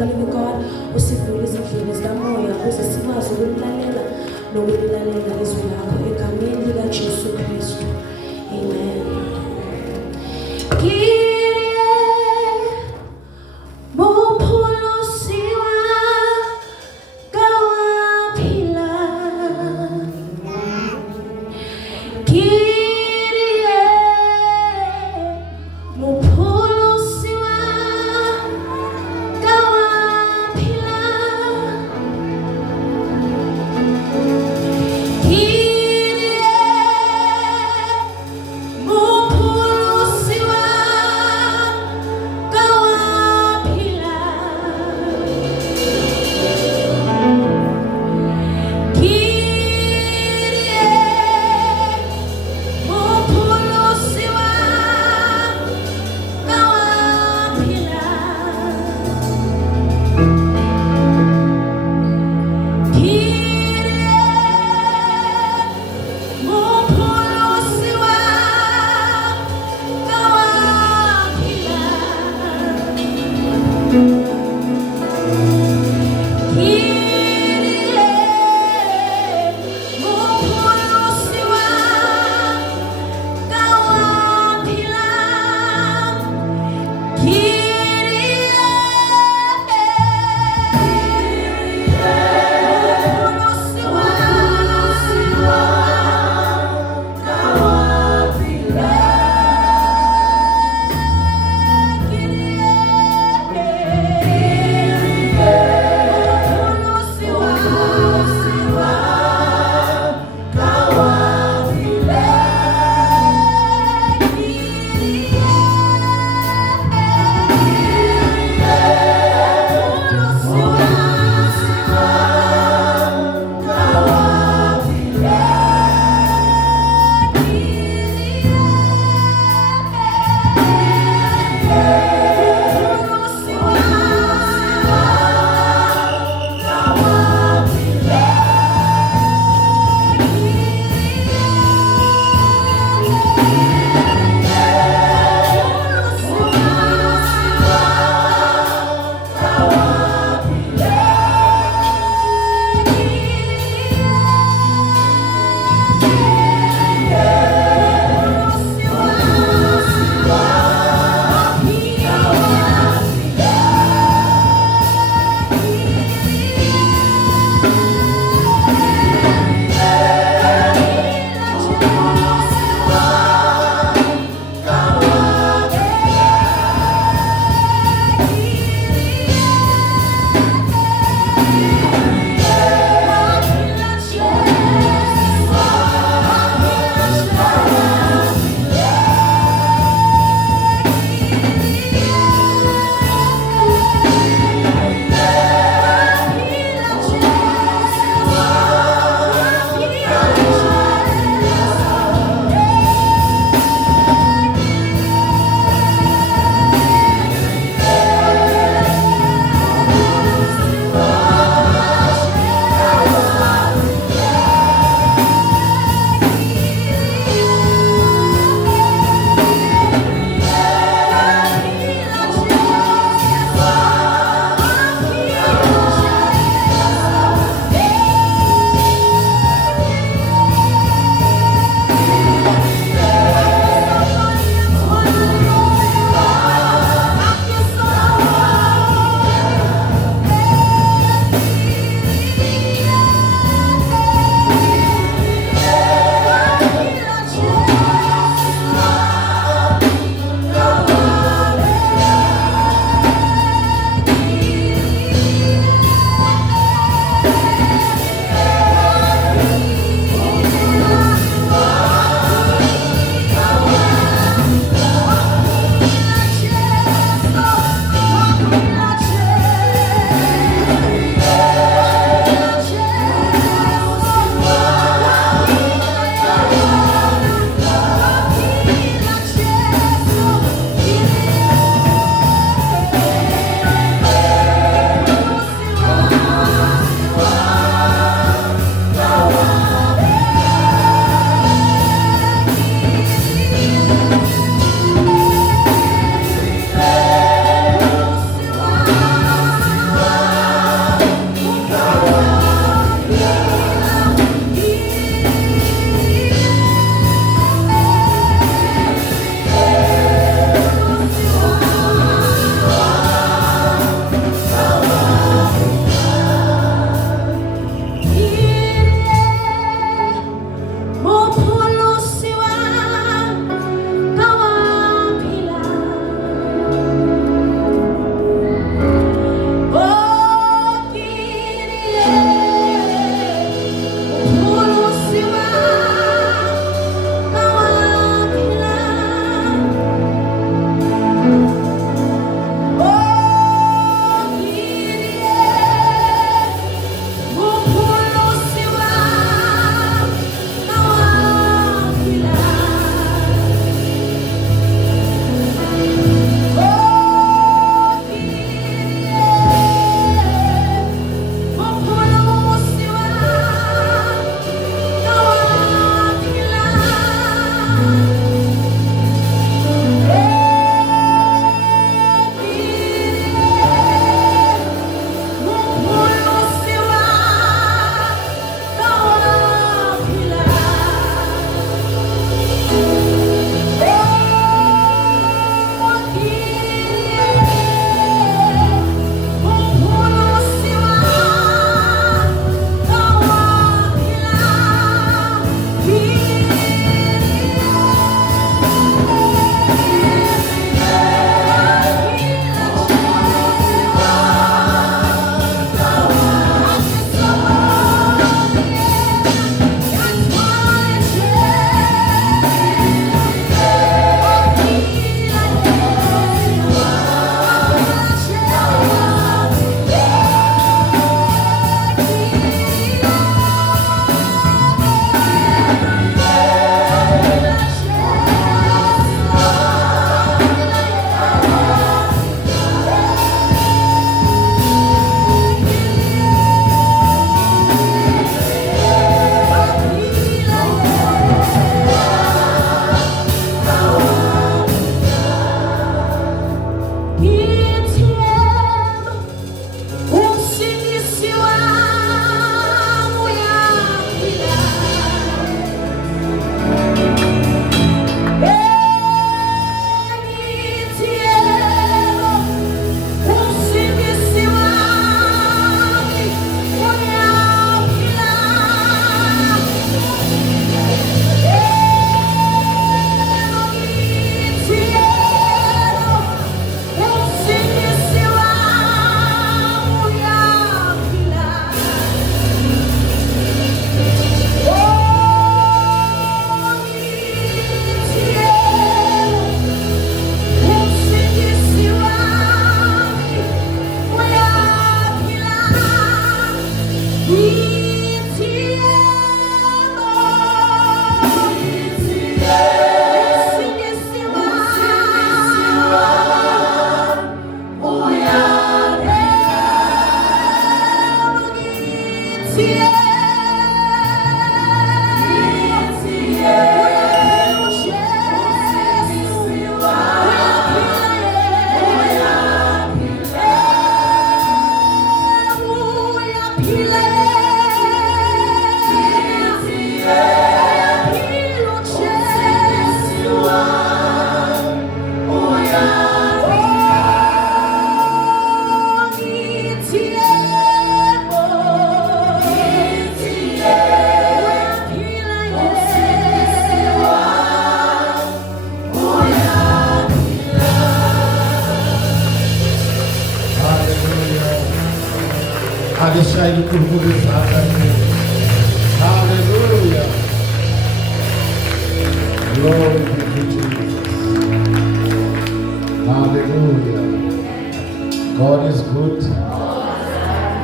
the living God, usivulize indlebe zikamoya ukuze sikwazi ukulalela nokulalela izwi lakho egameni likaJesu Kristu. Amen. Alishayile uNkulunkulu izandla. Hallelujah. Glory be to Jesus. Hallelujah. God is good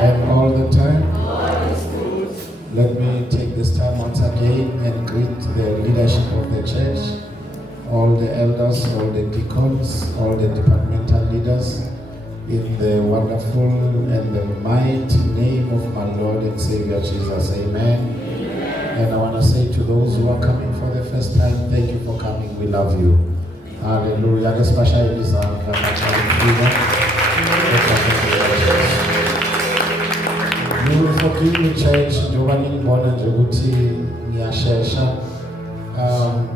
and all the time. Let me take this time once again and greet the leadership of the church, all the elders, all the deacons, all the departmental leaders, in the wonderful and the mighty name of my Lord and Savior Jesus. Amen. And I want to say to those who are coming for the first time, thank you for coming. We love you. Hallelujah. Especially this you will forgive me, church,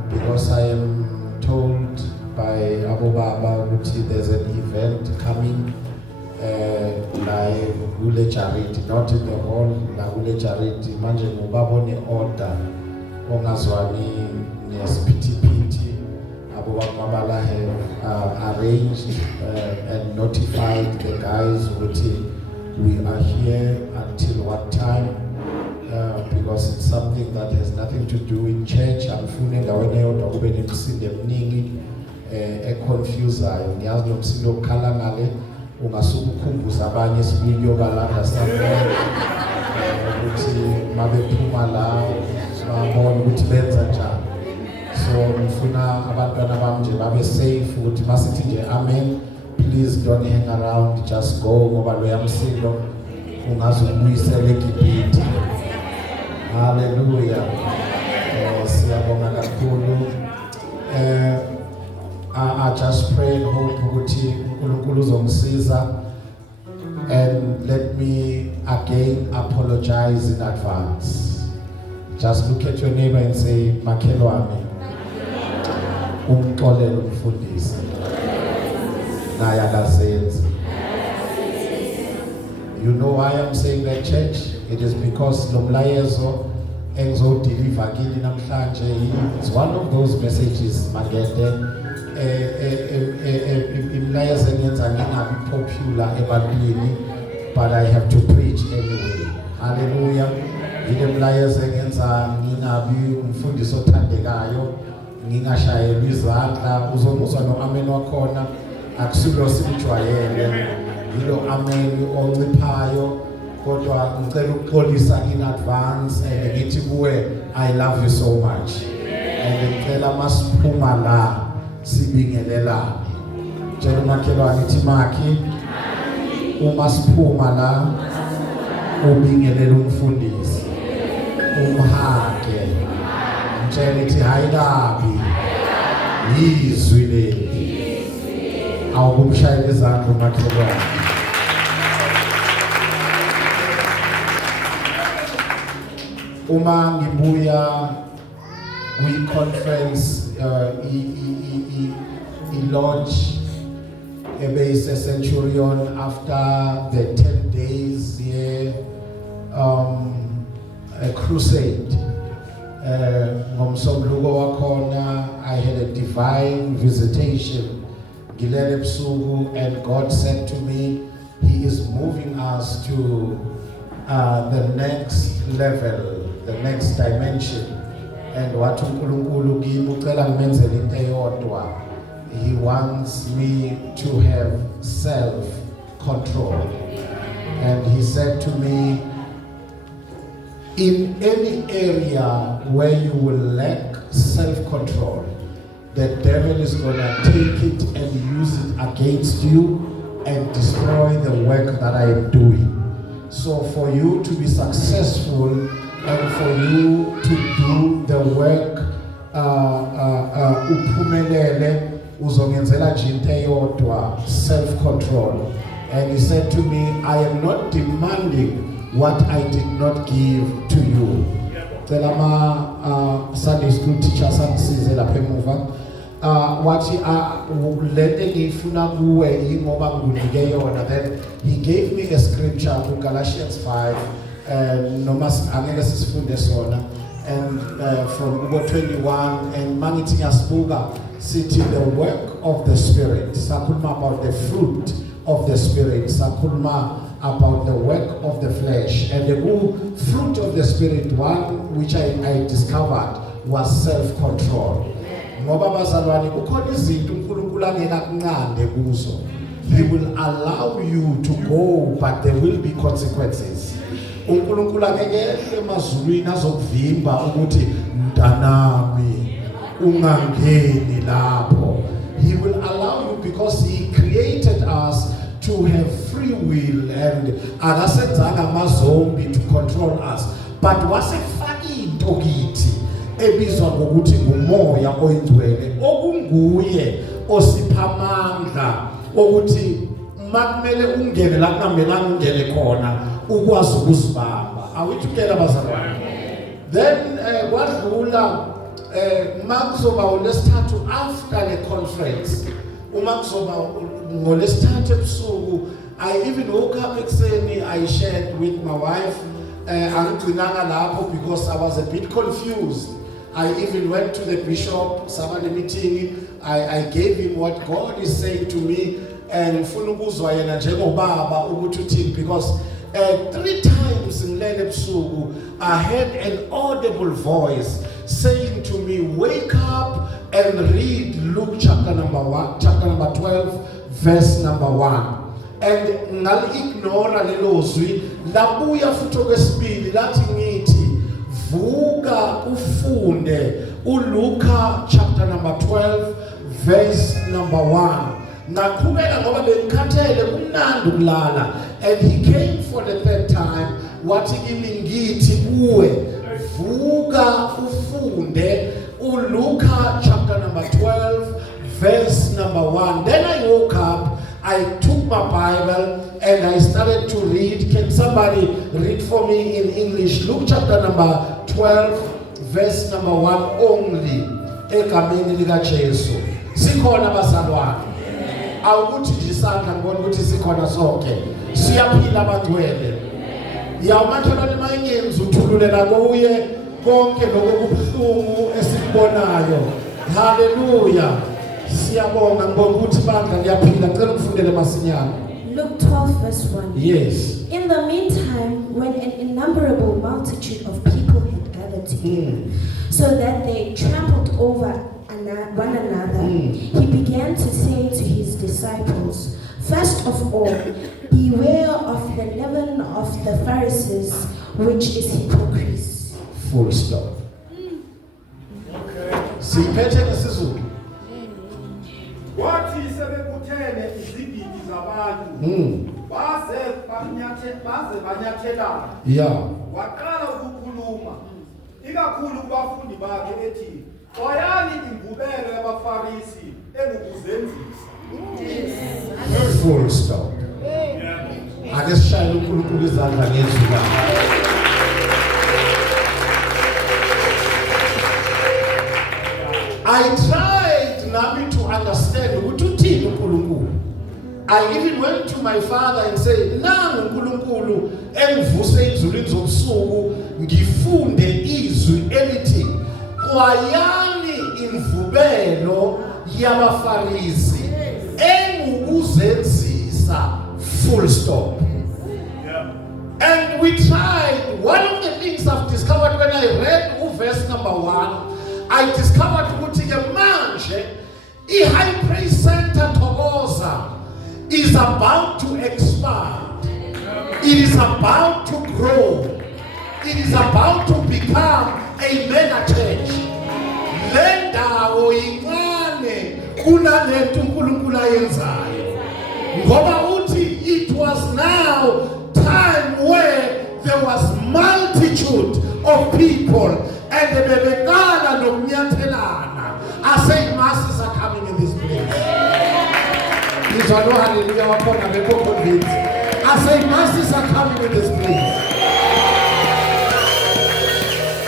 because I am told by Abu Baba there's an event coming live Hule Charity, not in the hall, la Hule Charity. Manje ngubabone order ongazwani nesipithiphithi. Abu Baba have arranged and notified the guys we are here until what time, because it's something that has nothing to do with church. I'm feeling that when you're going to see them confusayo ngiyazi nomsindo okhala ngale ungasuka ukhumbuza abanye sibili yobalanda somewhere ukuthi mabephuma la babone ukuthi benza njani. So ngifuna abantwana bami nje babe safe ukuthi masithi nje amen, please don't hang around, just go ngoba lo yamsindo ungazubuyisela eGibhithe. Hallelujah. Siyabonga kakhulu. I just pray and hope ukuthi uNkulunkulu uzongisiza, and let me again apologize in advance. Just look at your neighbor and say, Makhelwane, umxolele umfundisi naye akazenzi. You know why I'm saying that, church? It is because lo mlayezo engizodeliver kini namhlanje is one of those messages magede imlayezo enyenza ngingabi popular ebantwini, but I have to preach anyway. Hallelujah. Ile mlayezo enyenza ngingabi umfundisi othandekayo, ngingashayelwa izandla, uzomuzwa no amen wakhona akusulo simjwayele. Yilo amen onciphayo, kodwa ngicela ukuxolisa in advance and ngithi kuwe I love you so much. And ngicela masiphuma la sibingelelane. Tshela umakhelwane ithi makhi uma siphuma la ubingelela umfundisi umhage. Mtshela ithi hayi kabi izwi leli awukumshayela izandla umakhelwane. Uma ngibuya kwi-conference i-launch ebase Centurion after the 10 days here, a crusade. Ngomsombuluko wakhona I had a divine visitation. Gilele ebusuku, and God said to me, He is moving us to the next level, the next dimension. And what uNkulunkulu kimi ucela ngimenzele into eyodwa. He wants me to have self-control. And He said to me, in any area where you will lack self-control, the devil is going to take it and use it against you and destroy the work that I am doing. So for you to be successful and for you to do the work uphumelele uzongenzela nje into eyodwa, self-control. And He said to me, I am not demanding what I did not give to you. Tell my Sunday school teacher sangisize lapha emuva wathi lento engiyifuna kuwe ingoba ngikunike yona. Then he gave me a scripture from Galatians 5 noma angeke sisifunde sona, and from 21, and mangithi ngiyasibuka sithi the work of the Spirit, sakhuluma about the fruit of the Spirit. Sakhuluma about the work of the flesh. And the fruit of the Spirit, one which I discovered, was self-control. Ngoba bazalwane kukhona izinto uNkulunkulu angeka kunqande kuzo. He will allow you to go, but there will be consequences. uNkulunkulu angeke emazulwini azokuvimba ukuthi mntanami ungangeni lapho. He will allow you because he created us to have free will, and akasenzanga amazombi to control us, but wasefaka into kithi ebizwa ngokuthi ngumoya oyingcwele okunguye osipha amandla ukuthi makumele ungene la kungamelanga ungene khona ukwazi ukuzibamba. Are we together bazalwane? Then kwadlula makuzoba uLesithathu after the conference, umakuzoba ngoLesithathu ebusuku, I even woke up ekuseni, I shared with my wife, angigcinanga lapho because I was a bit confused. I even went to the bishop, Sabbath meeting, I gave him what God is saying to me, and ngifuna ukuzwa yena njengobaba ukuthi uthini, because 3 times ngilele ebusuku I heard an audible voice saying to me, wake up and read Luke chapter number 12, verse number 1. And ngal-ignora lelo zwi, labuya futhi okwesibili lathi ngithi vuka ufunde uLuka chapter number 12, verse number 1. Ngaqhubeka ngoba bengikhathele kumnandi ukulala, and he came for the 3rd time. Wathi kimi ngithi kuwe vuka ufunde uLuka chapter number 12, verse number 1. Then I woke up, I took my Bible and I started to read. Can somebody read for me in English? Luke chapter number 12, verse number 1 only. Egameni lika Jesu. Sikhona bazalwane. Awukuthi isandla ngibona ukuthi sikhona sonke. Siyaphila abangcwele. Yawumathola emayingenzi uthululela kuye konke lokubuhlungu esikubonayo. Hallelujah. Siyabonga ngibona ukuthi bandla liyaphila. Ngicela ukufundele masinyane. Luke 12 verse 1. Yes. In the meantime, when an innumerable multitude of people had gathered together, so that they trampled over one another, he began to say to his disciples, first of all, beware of the leaven of the Pharisees, which is hypocrisy. Full stop. Siphethe ngesizulu. Wathi sebekuthene izigidi zabantu baze banyathelana. Yeah. Waqala ukukhuluma ikakhulu kubafundi bakhe ethi xwayani imvubelo yabaFarisi engukuzenzisa. Full stop. Ake sishayele uNkulunkulu izandla ngezwi lakhe. I tried nami to understand ukuthi uthini uNkulunkulu. I even went to my father and said, nangu uNkulunkulu engivuse izulwini zobusuku ngifunde izwi elithi xwayani imvubelo yabaFarisi engukuzenzisa. Full stop. And we tried. One of the things I've discovered when I read verse number 1, I discovered ukuthi ke manje i-High Praise Center Thokoza is about to expand. It is about to grow. It is about to become a mega church. Le ndawo incane kunalento uNkulunkulu ayenzayo. Ngoba uthi it was now time where there was multitude of people and the bebekala nokunyathelana. I say masses are coming in this place. Hallelujah. I say masses are coming in this place.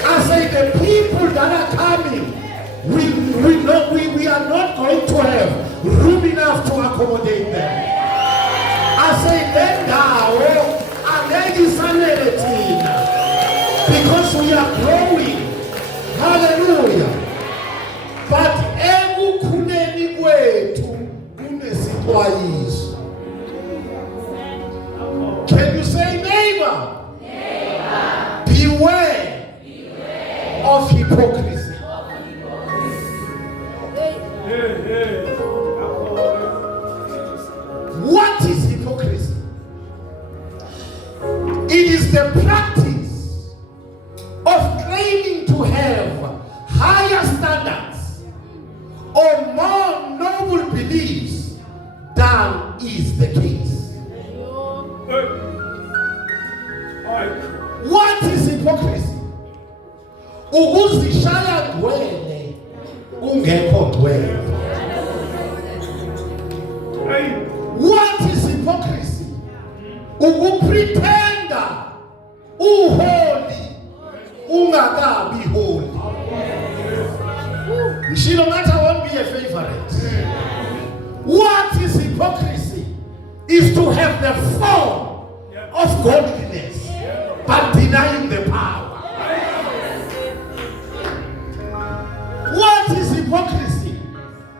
I say the people that are coming, we are not going to have room enough to accommodate them. I say then now, because we are growing. Hallelujah. But ekukhuleni kwethu kunesixwayiso. of hypocrisy. What is hypocrisy? It is the practice of claiming to have higher standards or more noble beliefs than is the case. What is hypocrisy? Ukuzishaya ngwele ungekho ngwele. What is hypocrisy? Ukupretenda uholy ungakabi holy. Mshilo matter won't be a favorite. What is hypocrisy? Is to have the form of godliness but denying the power. What is hypocrisy?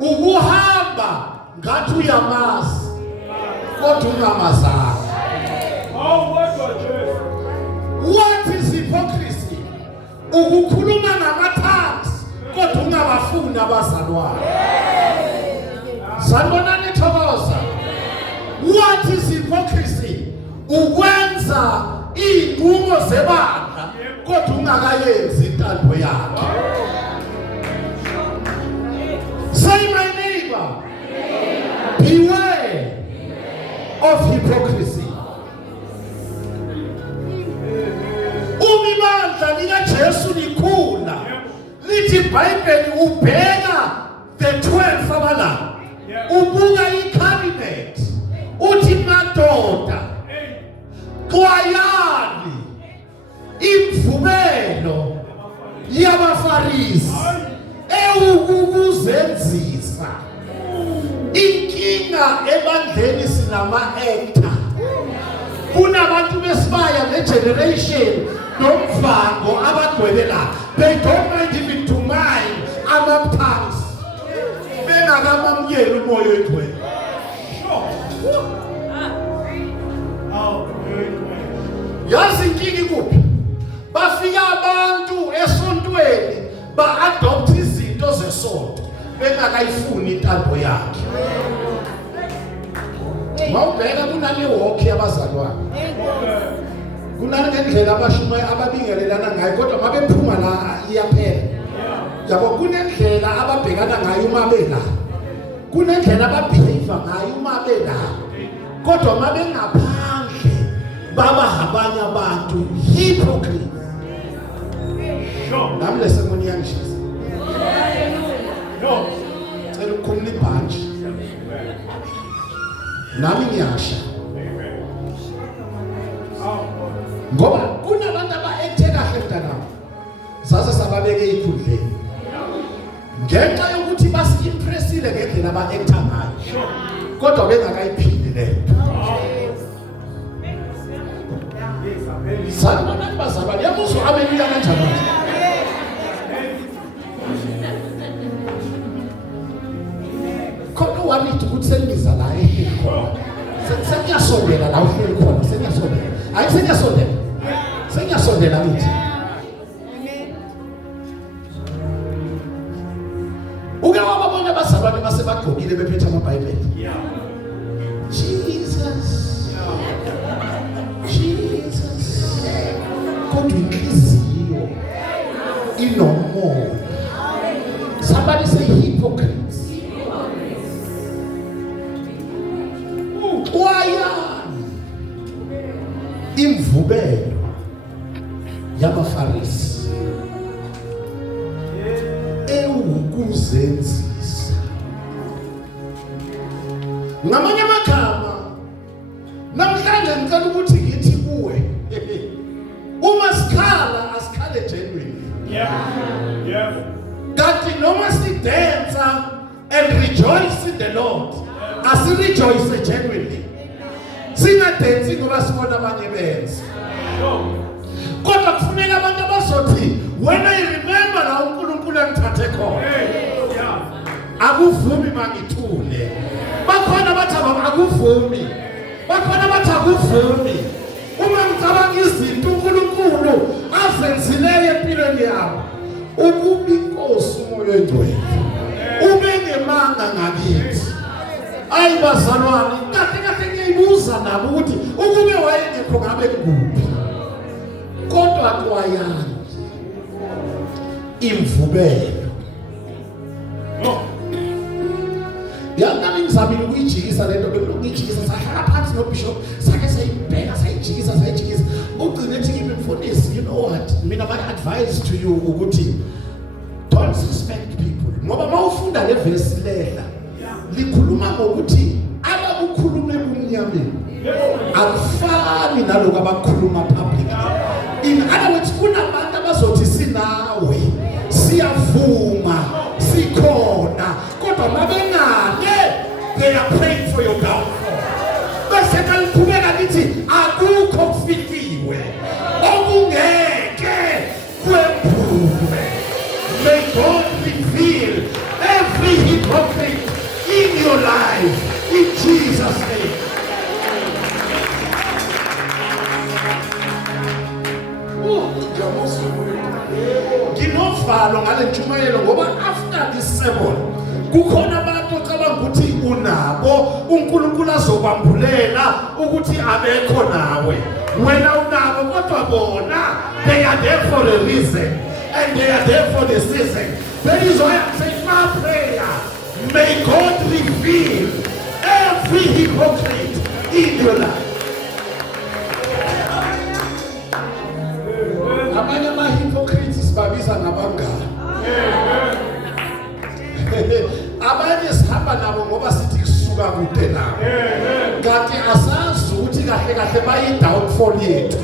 Ukuhamba ngathi uyamazi kodwa ungamazanga. What is hypocrisy? Ukukhuluma ngamathans kodwa ungabafuni abazalwane. Sanibonani thokoza. What is hypocrisy? Ukwenza inqumo zebandla kodwa ungakayenzi intando yakhe. Say, my neighbor, beware of hypocrisy. Umibandla likaJesu likhula lithi iBhayibheli ubheka the 12 abalala ubuka icabinet uthi madoda xwayani imvubelo yabafarisi ukuzenzisa. Inkinga ebandleni sinama-actor. Kunabantu besibaya ne-generation nomvango abagwelela. They don't mind even to mind ama-punks. Bengakamamukeli umoya wegcwele. Yazi inkinga ikuphi? Bafika abantu esontweni ba-adopt izinto zesonto bengakayifuni intando yakhe. Mawubheka kunale walk yabazalwane. Kunale ngendlela abashumayela ababingelelana ngayo kodwa mabephuma la iyaphela. Yabo kunendlela ababhekana ngayo uma bela. Kunendlela ababehave ngayo uma bela. Kodwa mabengaphandle babahambanya abantu hypocrite. Nami lesemoni yangishisa. Cela ukukhulula ibhanji. Nami ngiyasha. Ngoba kunabantu aba-acte kahle mntanami. Sase sababeke ikhundleni. Ngenxa yokuthi basi-impressile ngendlela aba-acta ngayo. Kodwa bengakayiphindi lento. Sanibonani bazalwane, yamuzwa amenuya kanjani? Kodwa wamithi ukuthi sengiza la ehleli khona. Sengiyasondela la uhleli khona, sengiyasondela. Hayi sengiyasondela. Sengiyasondela mithi. Uke wababona abazalwane basebagqokile bephethe amaBhayibheli. Jesus. Kodwa inhliziyo inomoya. Somebody say hypocrites. Uxwayani imvubelo yabafarisi ukuzenzisa. Ngamanye amagama namhlanje ngicela ukuthi ngithi kuwe uma sikhala asikhale genuine. Kanti noma sidensa and rejoice in the Lord, asirejoice genuinely. Singadensi ngoba sibona abanye benza. Kodwa kufuneka abantu abazothi when I remember la uNkulunkulu angithathe khona. Akuvumi mangithule. Bakhona bathi akuvumi. Bakhona bathi akuvumi. Uma ngicabanga izinto uNkulunkulu azenzileyo empilweni yami. ukuba inkosi umoya oyingcwele ubengemanga ngakithi. Ayi bazalwane, kahle ngiyibuza nabo ukuthi ukube wayengekho ngabe kuphi, kodwa kwayani imvubelo. Yangami ngizamile ukuyijikisa lento, bekuyijikisa sahlala phansi noBishop sake sayibheka sayijikisa ugcine ethi kimi mfundisi, you know what, mina my advice to you ukuthi don't suspect people. Ngoba mawufunda le verse lela likhuluma ngokuthi abakukhuluma ebumnyameni akufani naloko abakhuluma public. In other words, kunabantu abazothi sinawe siyavuma sikhona kodwa mabengane they are praying for your downfall. Bese kalikhubeka lithi akukho kufikiwe okungeke kwephume. May God reveal every hypocrite in your life in Jesus' name. Nginovalo ngale ntshumayelo ngoba after this sermon kukhona abantu ocabanga ukuthi unabo uNkulunkulu azokwambulela ukuthi abekho nawe. Wena unabo kodwa bona they are there for a reason and they are there for the season. That is why I say my prayer, may God reveal every hypocrite in your life. Abanye ama-hypocrites sibabiza ngabangani. Abanye sihamba nabo ngoba sithi kusuka kude nabo. Kanti asazi ukuthi kahle bayi-downfall yethu.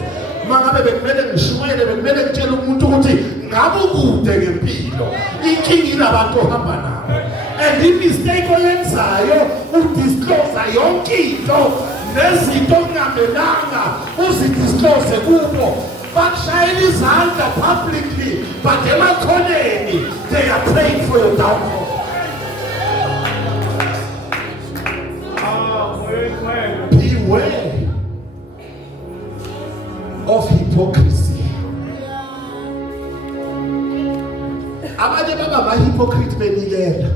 Mangabe bekumele ngishumayele, bekumele ngitshele umuntu ukuthi ngabe ukude ngempilo, inkinga inabantu ohamba nabo. And imistake oyenzayo udisclose yonke into nezinto ongamelanga uzidisclose kubo. Bakshayela izandla publicly, but emakhoneni they are praying for your downfall. Beware of hypocrisy. Abanye baba ma-hypocrite benikela.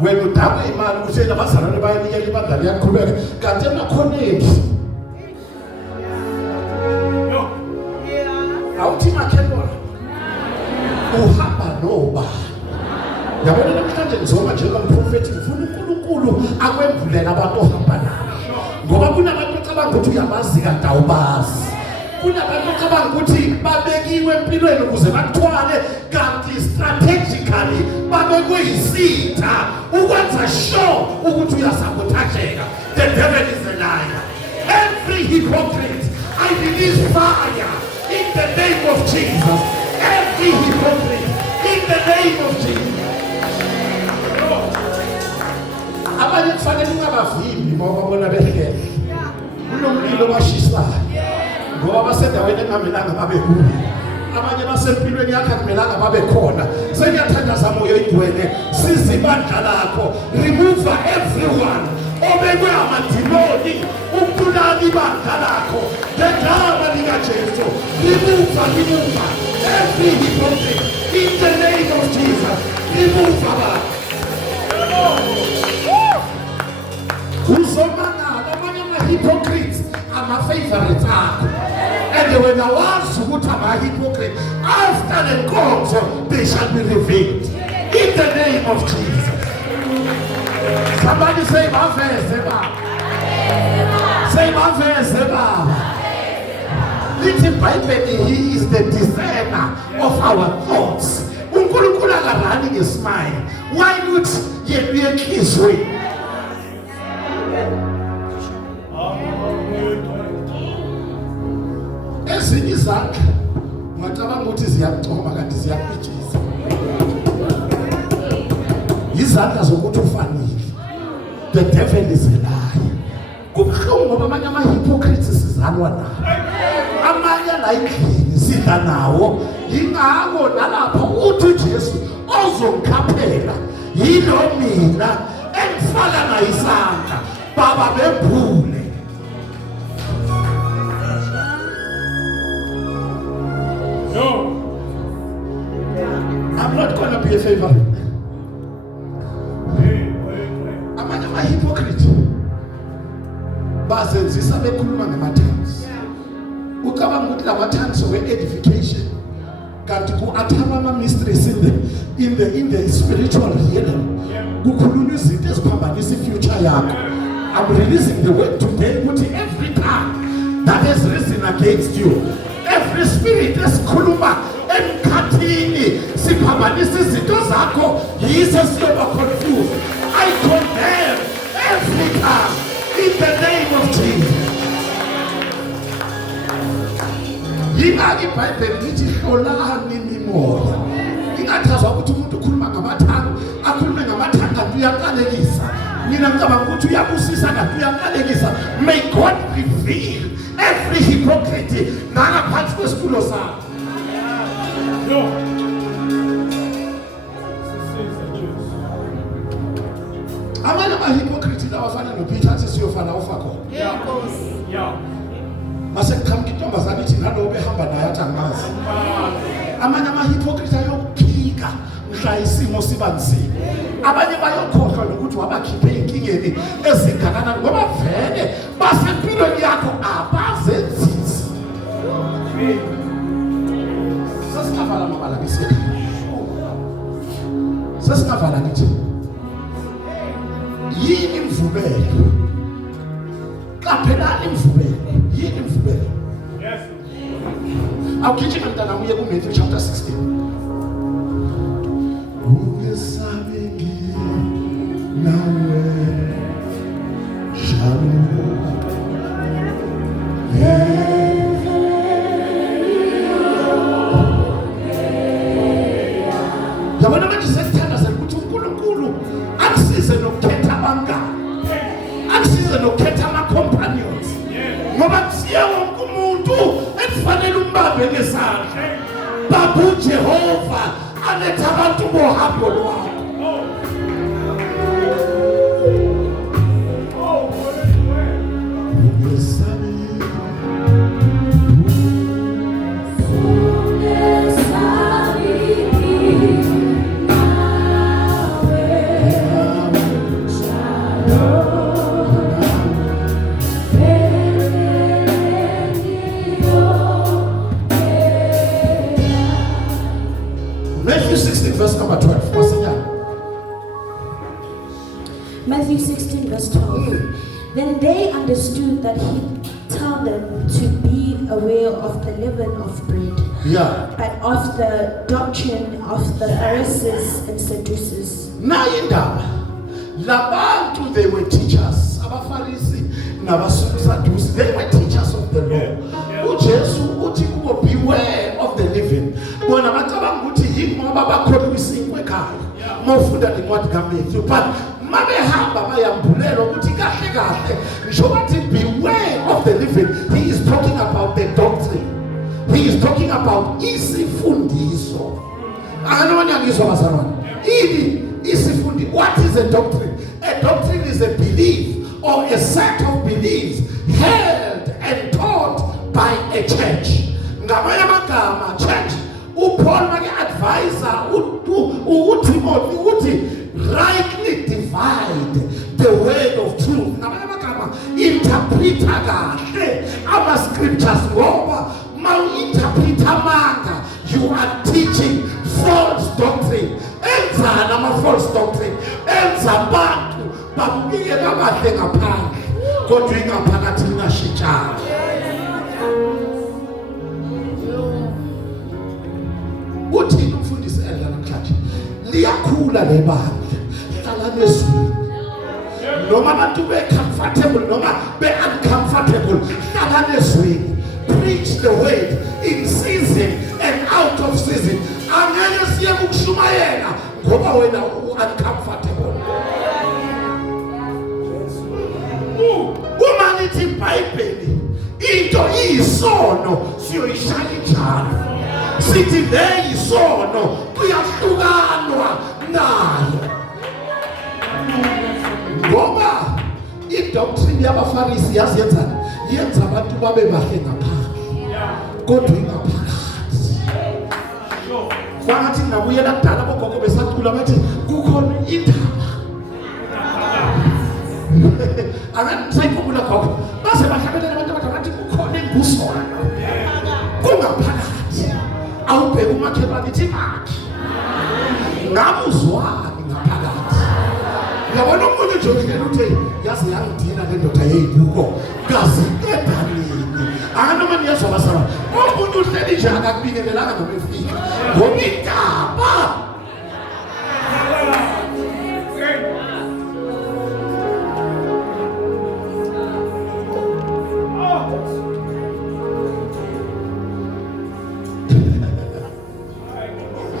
Wena udabwe imali ukuthi abazalwane bayanikela ibandla liyakhuleka kanti emakhoneni awuthi makhelwa uhamba noba. Yabona namhlanje ngizoba njengomprofethi ngifuna uNkulunkulu akwembulela abantu ohamba nabo. Ngoba kunabantu ocabanga ukuthi uyabazi kanti awubazi. Kunabantu ocabanga ukuthi babekiwe empilweni ukuze bakuthwale kanti strategically babekwe isitha ukwenza sure ukuthi uyasabothajeka. The devil is a liar. Every hypocrite, I release fire in the name of Jesus. Every hypocrite in the name of Jesus. Abanye kufanele ungabavimbi ngoba bona behele. Kunomlilo bashisayo. Ngoba basendaweni engamelanga babe kuyo. Abanye basempilweni yakhe akumelanga babe khona. Sengiyathandaza moyo oyingcwele siza ibandla lakho. Remove everyone obekwe amadimoni ukubulala ibandla lakho. Ngegama likaJesu. Remove every hypocrite in the name of Jesus. Remove abantu. Uzomangala abanye ama-hypocrites ama-favorites akho. And when I was ukuthi ama-hypocrite after the court they shall be revealed in the name of Jesus. Somebody say baveze baba. Say baveze baba. Little Bible, he is the discerner of our thoughts. uNkulunkulu akarani ngesmile. Why not yena enhlizweni? Ezinye izandla ngicabanga ukuthi ziyacoma kanti ziyapitshisa. Izandla zokuthi ufanele. The devil is a liar. Kubuhlungu ngoba amanye ama-hypocrites sizalwa nabo. Amanye la endlini sidla nawo. Yingako nalapha uthi uJesu ozongikhaphela yilo mina engifaka naye isandla baba bebhule. be a favor. Amanye ama-hypocrite bazenzisa bekhuluma ngama-tongues. Ucabanga ukuthi lama-tongues we-edification kanti ku-athama ama-mysteries in the spiritual realm. Kukhulunywa izinto eziphambanisa i-future yakho. I'm releasing the word today ukuthi every tongue that has risen against you, every spirit esikhuluma emkhathini siphambanisa izinto zakho yize siyoba confused. I condemn every tongue in the name of Jesus. Yingaki iBhayibheli lithi hlolani imimoya. Ingathazwa ukuthi umuntu ukhuluma ngamathanga, akhulume ngamathanga kanti uyakalekisa. Mina ngicabanga ukuthi uyabusisa kanti uyakalekisa. May God reveal every hypocrite ngaphansi kwesitulo sakho. Amanye ama-hypocrite lawa afana noPeter athi siyofana ufa khona. Mase kuqhamuka intombazane ithi nalo behamba naye athi angimazi. Amanye ama-hypocrite ayokuphika mhla isimo siba nzima. Abanye bayokhohlwa nokuthi wabakhiphe ey'nkingeni ezingakanani ngoba vele basempilweni yakho abazenzisi. Sesikavala amabala ngesikhathi. Sesikavala ngithi yini imvubelo? Qaphelani imvubelo. Yini imvubelo? Yes. Awugijima mntana uye kuMatthew chapter 16. Ungesabe nawe shalom. Yabona manje sesithanda ukuthi uNkulunkulu akusize nokukhetha abangani, akusize nokukhetha ama-companions, ngoba kusiye wonke umuntu ekufanele umbambe ngesandla. Baba uJehova aletha abantu bohambo lwakho. Matthew 16 verse number 12. Matthew 16 verse 12. Then they understood that he told them to be aware of the leaven of bread, but of the doctrine of the Pharisees and Sadducees. Now in Labantu, they were teachers. Abafarisi nabasadducees, they were teachers of the law. uJesu uthi kubo beware of the living. Bona bacabanga ukuthi yingoba bakholisa ekhaya. Mawufunda lencwadi kaMatthew, but mabehamba bayambulelwa ukuthi kahle kahle ngisho bathi beware of the living. He is talking about the doctrine. He is talking about isifundiso. Anganomanya ngizwa bazalwane. Isifundi, what is a doctrine? A doctrine is a belief or a set of beliefs held and taught by a church. Ngamanye amagama church uPaul make advisor uTimothy uthi rightly divide the word of truth. Ngamanye amagama interpreta kahle ama scriptures ngoba ma-interpreta manga you are teaching false doctrine. Enza nama-false doctrine enza abantu babukeke kabahle ngaphandle kodwa ingaphakathi ingashintshanga. Uthini umfundisi edla namhlanje? Liyakhula le bandla hlala nezwini noma abantu be-comfortable noma be-uncomfortable hlala nezwini. Preach the word in season and out of season. Angeke siye ukushumayela ngoba wena uncomfortable. Uma nithi iBhayibheli into iyisono siyoyishaya njalo. Sithi le isono kuyahlukanwa nayo. Ngoba idoctrine yabaFarisi yazenzani? Yenza abantu babe bahle ngaphandle kodwa ingaphakathi. Bangathi ngabuyela kudala bogogo besacula bathi kukhona indaba. Akathi sayikhumbula gogo. Base bahlabelela abantu abathi kukhona engusona. Kungaphakathi. Awubheka umakhelwane ithi makhe. Ngabuzwani ngaphakathi. Yabona umuntu nje ngeke uthi yazi yangidina le ndoda yeyibuko. Kazi edanini. Anoma niyezwa basaba. Umuntu uhleli nje akakubingelelanga noma efika. Ngomigaba.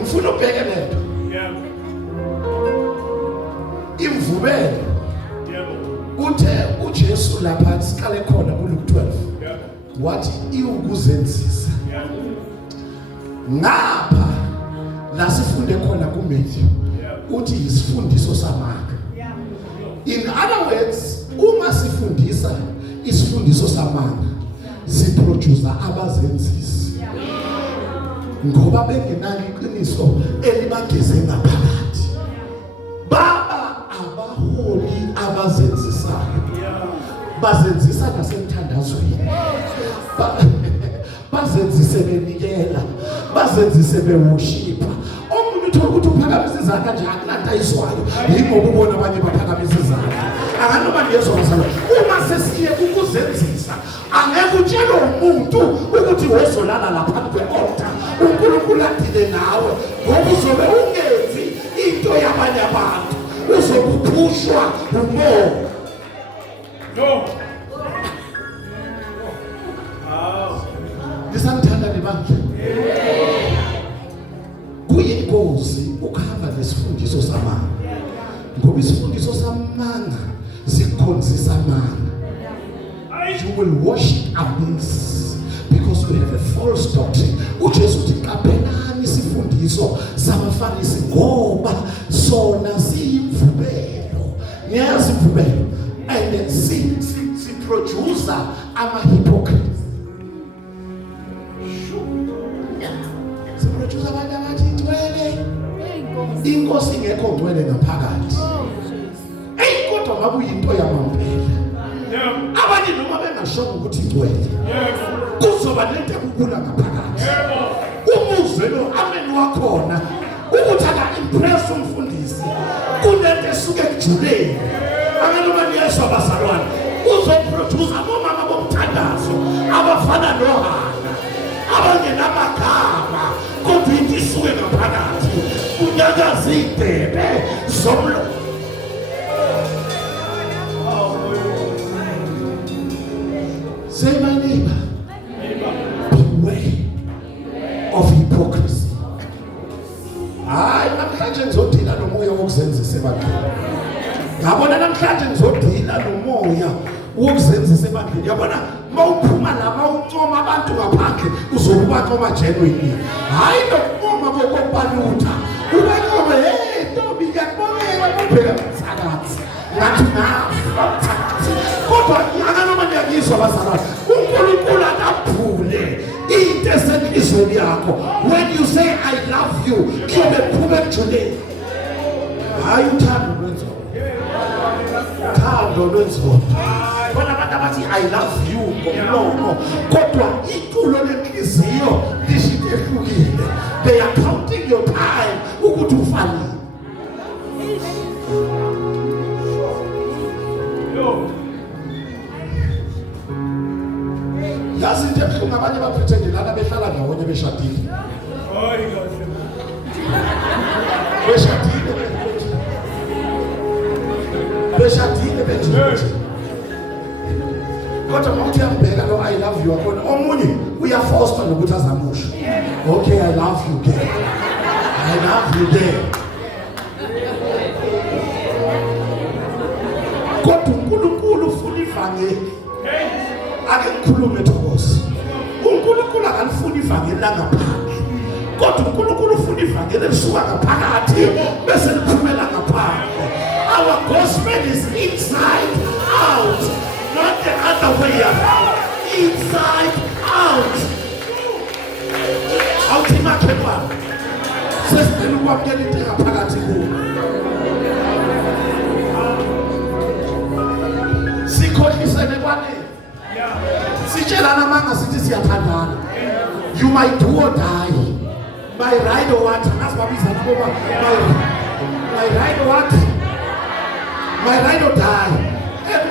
Mfuna ubheke lento. Imvubelo. Uthe uJesu lapha siqale khona kuLuke 12. Wathi iwukuzenzisa. Ngapha la sifunde khona kuMatthew. Uthi isifundiso samanga. In other words, uma sifundisa isifundiso samanga, siproduce abazenzisi. Ngoba bengenalo iqiniso elibageze ngaphakathi. Baba abaholi abazenzisayo. Bazenzisa nasemthandazweni. Bazenzise benikela. Bazenzise beworship. Umuntu uthola ukuthi uphakamisa izandla nje akulanda izwayo. Yingoba ubona abanye baphakamisa izandla. Akanoma niyezwa basala. Uma sesiye ukuzenzisa, angeke utshele umuntu ukuthi wezolala lapha kwe-altar. uNkulunkulu adile nawe ngoba uzobe ungenzi into yabanye abantu. Uzokuphushwa umoya. No. Lisamthanda libandla. Kuyingozi ukuhamba nesifundiso samanga. Ngoba isifundiso samanga sikhonzisa amanga. You will worship amiss because you have a false doctrine. uJesu uthi qaphelani isifundiso sabaFarisi ngoba sona siyimvubelo. Niyazi imvubelo. And si producer ama-hypocrites. Si producer abantu abathi ngcwele. Inkosi ingekho ngcwele ngaphakathi. Kodwa ngabe uyinto yamampela. Abanye noma bengasho ukuthi ngcwele. Kuzoba nento ekukula ngaphakathi. Umuzwe lo amen wakhona ukuthi aka-impress umfundisi. Kunento esuke kujuleni. Anganoma niyezwa bazalwane, uzoproduce abomama bomthandazo abafana noHana abangenamagama kodwa into isuke ngaphakathi kunyakaza idebe zomlo. Say my neighbor, beware of hypocrisy. Hayi namhlanje ngizodila nomoya wokuzenzisa ebantwini. Yabona namhlanje ngizodila nomoya wokuzenzisa ebantwini. Yabona mawuphuma la mawuncoma abantu ngaphandle uzokubancoma genuine. Hayi nokuncoma bokubalutha. Ubancoma hey Ntombi ngiyakubonga ubheka msakazi. Ngathi nafa. Kodwa anganoma niyakizwa bazalwane. uNkulunkulu akaphule into esenhlizweni yakho. When you say I love you, kuyobe kuphume ejuleni. Hayi uthando lwenziwa. Thando lwenziwa. Bona abantu abathi I love you ngomlomo kodwa iculo lenhliziyo lishinto ehlukile. They are counting your time ukuthi ufani. Yazi into ebuhlungu abanye baprethendelana behlala ndawonye beshadile. Beshadile bethi. Kodwa mawuthi uyambheka lo I love you akona omunye uyafosta nokuthi azamusha. Okay, I love you girl. I love you girl. Kodwa uNkulunkulu ufuna ivangeli. Ake ngikhulume Thokoza. uNkulunkulu akalifuni ivangeli langaphandle. Kodwa uNkulunkulu ufuna ivangeli elisuka ngaphakathi bese liphumela ngaphandle. Our gospel is inside out, not the other way around. Inside out. Ultima sesicela ukwamukela into engaphakathi kuwe. Sikhohlisene kwanele. Sitshelana manga sithi siyathandana. You might do or die. My ride or what? That's what we say. My ride or what? My ride or die.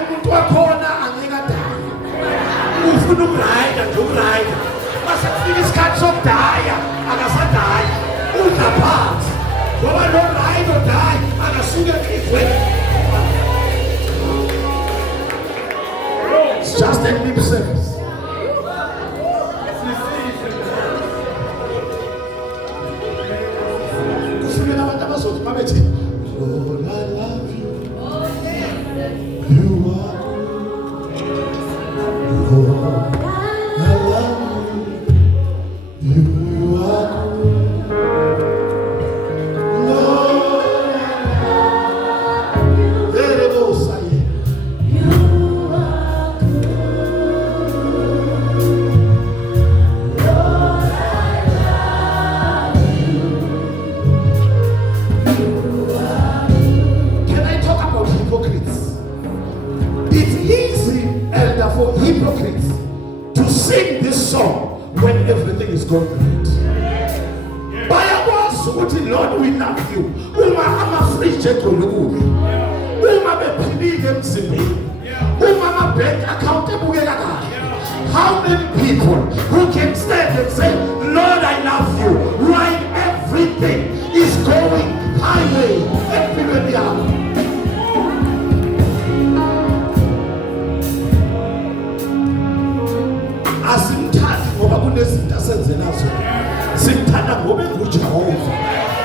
Umuntu wakhona angeka die. Ufuna ukuride nje ukuride. Masifika isikhathi sokudaya, akasadaya. Unaphansi. Ngoba lo ride or die akasuke ekhifweni. It's just a lip service. Lord, I love you. You are good. Lord, I love you. You are good. Lord, there it goes. You are good. Lord, I love you. Hypocrites. It's easy, elder, for hypocrites to sing this song when everything is going great. Bayakwazi ukuthi Lord we love you. Uma ama-fridge egolokuni. Uma bephilile emzimbeni. Uma ama-bank account ebukeka kahle. How many people who can stand and say, Lord I love you, while everything is going highway empilweni yabo? Asimthandi ngoba kunezinto asenzenazo. Simthanda ngoba enguJehova,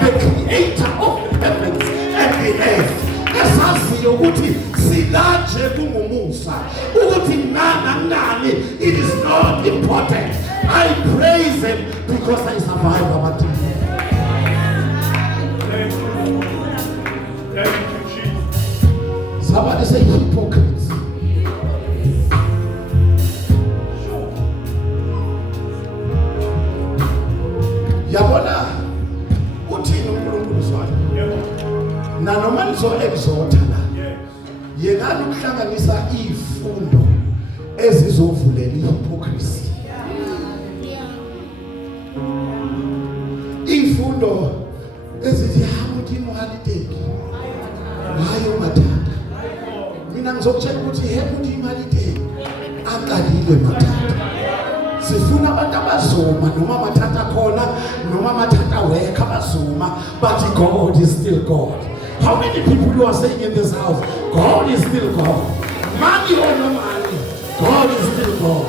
the creator of the heavens and the earth. Esaziyo ukuthi silanje kungumusa, ukuthi nani, it is not important. I praise him because I survive our day. Thank you, Jesus. Somebody say hypocrites. Yabona uthini uNkulunkulu swami? Na noma nizo-exhorta la. Yekani ukuhlanganisa izifundo ezizovulela ihypocrisy. Izifundo ezithi hamuthi imali hayi umathanda. Mina ngizokutshela ukuthi hamuthi imali aqalile mathanda. Sifuna abantu abazoma noma mathatha khona noma mathatha wekha abazoma, but God is still God. How many people you are saying in this house, God is still God? Money or no money, God is still God.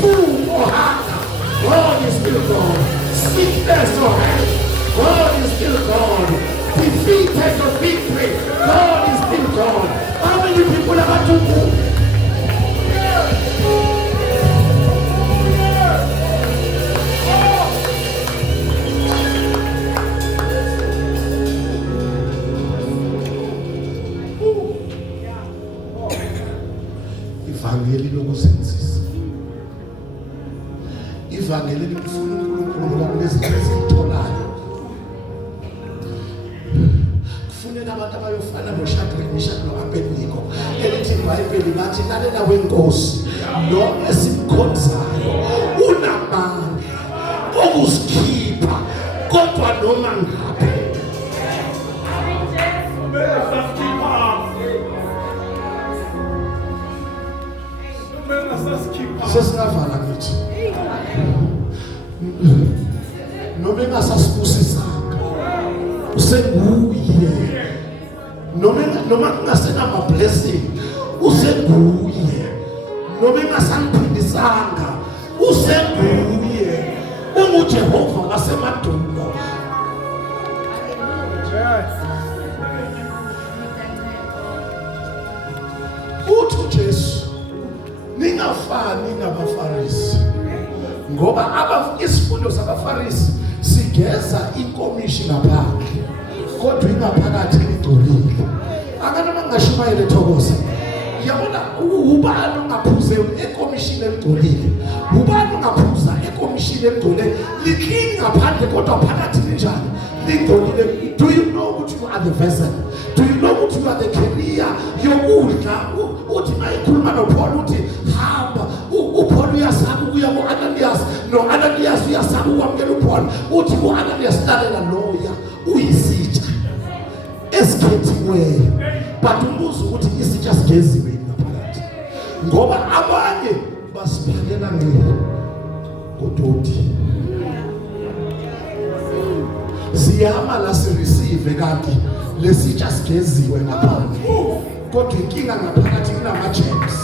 Food or hunger, God is still God. Sickness or health, God is still God. Defeated or victory, God is still God. How many people are to move? Ivangeli lokusenzisa. Ivangeli likufuna uNkulunkulu ngoba kunezinto ezitholayo. Kufuneka abantu abayofana noShadrach, Meshach noAbednego. Elithi iBhayibheli bathi lalela wenkosi lo esimkhonzayo unamandla okusikhipha kodwa noma ngabe. Sesingavala ngithi noma engasasibusisanga usenguye, noma kungasenama blessing usenguye, noma engasangiphindisanga usenguye. UJehova ngasemandulo. Uthi uJesu ningafani nabaFarisi ngoba isifundo sabaFarisi sigeza inkomishi ngaphandle kodwa ingaphakathi igcolile. Akanoma ngashumayele thokoza. Yabona ubani ongaphuze enkomishini egcolile, ubani ongaphuza enkomishini ikhitchen elingcwele liklini ngaphandle kodwa phakathi linjani lingcolile. Do you know ukuthi you are the vessel? Do you know ukuthi you are the carrier yokudla? Uthi mayikhuluma noPaul uthi hamba, uPaul uyasaba ukuya kuAnanias, noAnanias uyasaba ukwamukela uPaul. Uthi kuAnanias lalela loya uyisitsha esikhethiweyo, but umbuzo ukuthi isitsha sigeziwe ngaphakathi, ngoba abanye basiphakela ngodoti. Siyama la sireceive kanti lesitsha sigeziwe ngaphakathi, kodwa inkinga ngaphakathi kunama-germs.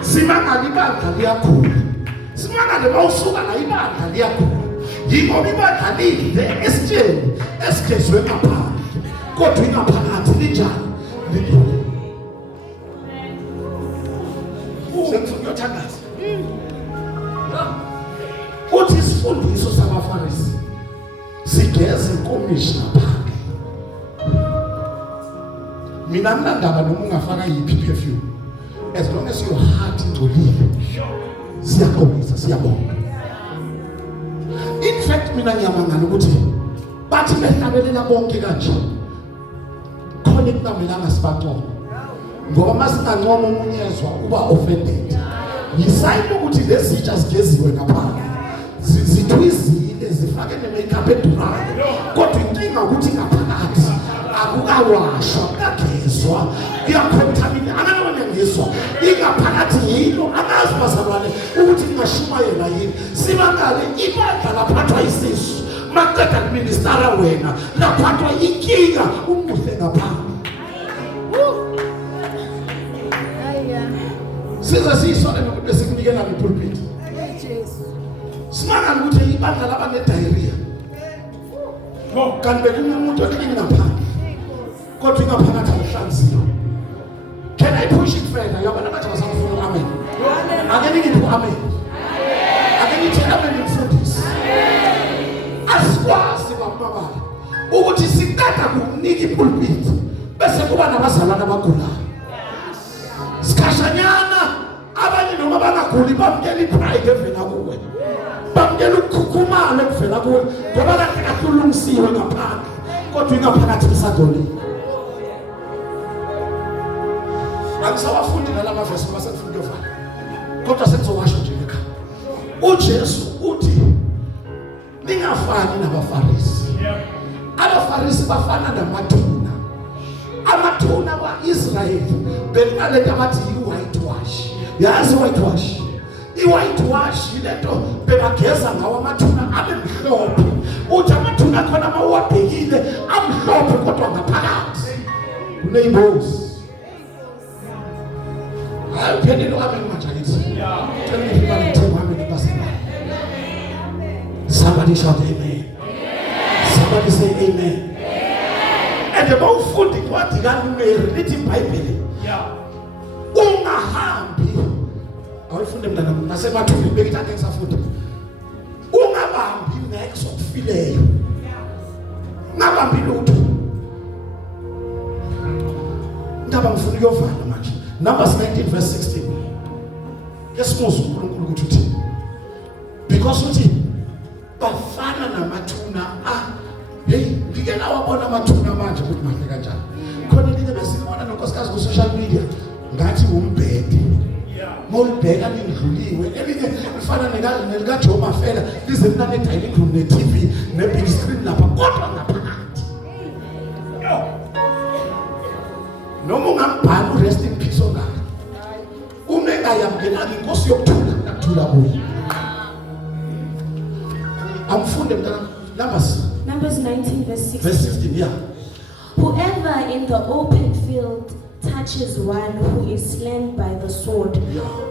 Simangala ibandla liyakhula, simangala mawusuka la ibandla liyakhula, yingoba ibandla lidle esitsheni esigezwe ngaphandle, kodwa ingaphakathi linjani? Lidlule. Sengifuna ukuyothandaza. Uthi isifundiso samaFarisi sigeza inkomishi ngaphandle. Mina mnandaba noma ungafaka yiphi perfume, as long as your heart ingcolile, siyaqolisa, siyabonga. In fact mina ngiyamangala ukuthi bathi behlabelela bonke kanje khona ekunamelanga sibaxoxa, ngoba masingancoma umunye ezwa uba offended. Yisayini ukuthi lesitsha sigeziwe ngaphandle, zithwizile, zifake ne-makeup edurayo, kodwa inkinga ukuthi ngaphakathi akukawashwa, akagezwa, iyakhontamina. Anganona ngizwa ingaphakathi yilo, angazi bazalwane ukuthi ingashumayela yini. Simangale ibandla laphathwa isisu, maqeda kuministara wena laphathwa inkinga, umuhle ngaphandle. Siza siyisole nokuthi besikunikela ngepulpit. Simangale ukuthi ibandla labanediarrhea, kanti bekumuntu oklini ngaphandle kodwa ingaphakathi akuhlanziwe. Can I push it further? Yabona bathi basafuna amen. Ake ngithi amen. Ake ngithi amen mfundisi. Asikwazi baba ukuthi siqeda kunika ipulpit bese kuba nabazalwana abagulayo. Sikhashanyana abanye noma bangaguli bamkela ipride evela kuwe, bamkela ukukhukhumala ekuvela kuwe, ngoba kade kahlulungisiwe ngaphandle kodwa ingaphakathi isagolile. Angisawafundi nalama verse ngoba sekufuna ukuvala, kodwa sekuzowasho nje ekhaya. uJesu uthi ningafani nabaFarisi. AbaFarisi bafana namathuna. Amathuna kwa-Israyeli bekunalento abathi yi-whitewash. Yazi i-whitewash? I-whitewash ilento bebageza ngawo amathuna abe mhlophe. Uthi amathuna khona mawuwabhekile amhlophe kodwa ngaphakathi kuney'mbuzi. Uphendile amen manje akithi. Tell me if you want to tell amen pastor. Somebody shout amen. Somebody say amen. And the bawufundi kwathi kaNumeri lithi iBhayibheli. Ungahambi awufunde mntana nasemathuneni bekithathe ngisafunda. Ungabambi next okufileyo. Ngabambi lutho. Ndaba ngifuna ukuyovala manje. Numbers 19 verse 16. Yesimuzu uNkulunkulu ukuthi uthini? Because uthi bafana namathuna. Hey, ngike nawabona amathuna manje ukuthi mahle kanjani. Khona linye besikubona nonkosikazi ku social media ngathi umbhede. Molibheka nindluliwe. Elinye lifana nelika Joe Mafela lize linane dining room ne TV ne big screen lapha kodwa ngaphakathi. Noma ungambhala urest in peace ongaka. Umengayamkela inkosi yokuthula nakuthula kuyo. Amfunde mntana Numbers 19 verse 16. Verse 16, yeah. Whoever in the open field touches one who is slain by the sword,